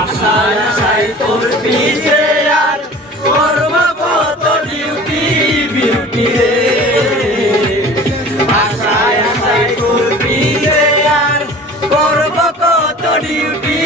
আশায় আশায় তোর পিছে আর করব কত ডিউটি বিউটি রে আশায় আশায় তোর পিছে আর করব কত ডিউটি